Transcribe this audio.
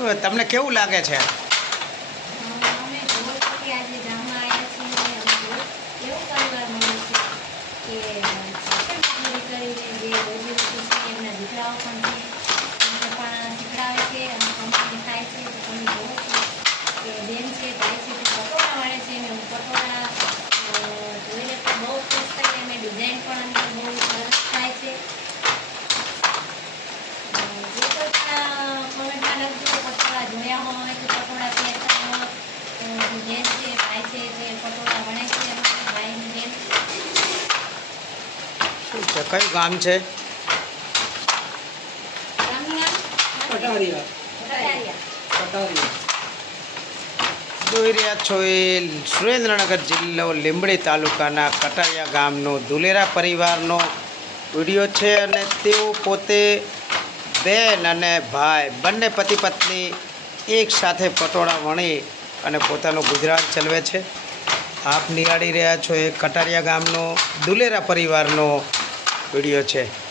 તમને કેવું લાગે છે? છે. કયું ગામ છે? જોઈ રહ્યા છો એ સુરેન્દ્રનગર જિલ્લો લીંબડી તાલુકાના કટારિયા ગામનો દુલેરા પરિવારનો વીડિયો છે અને તેઓ પોતે બેન અને ભાઈ બંને પતિ પત્ની એક સાથે પટોળા વણી અને પોતાનું ગુજરાત ચલાવે છે. આપ નિહાળી રહ્યા છો એ કટારિયા ગામનો દુલેરા પરિવારનો વીડિયો છે.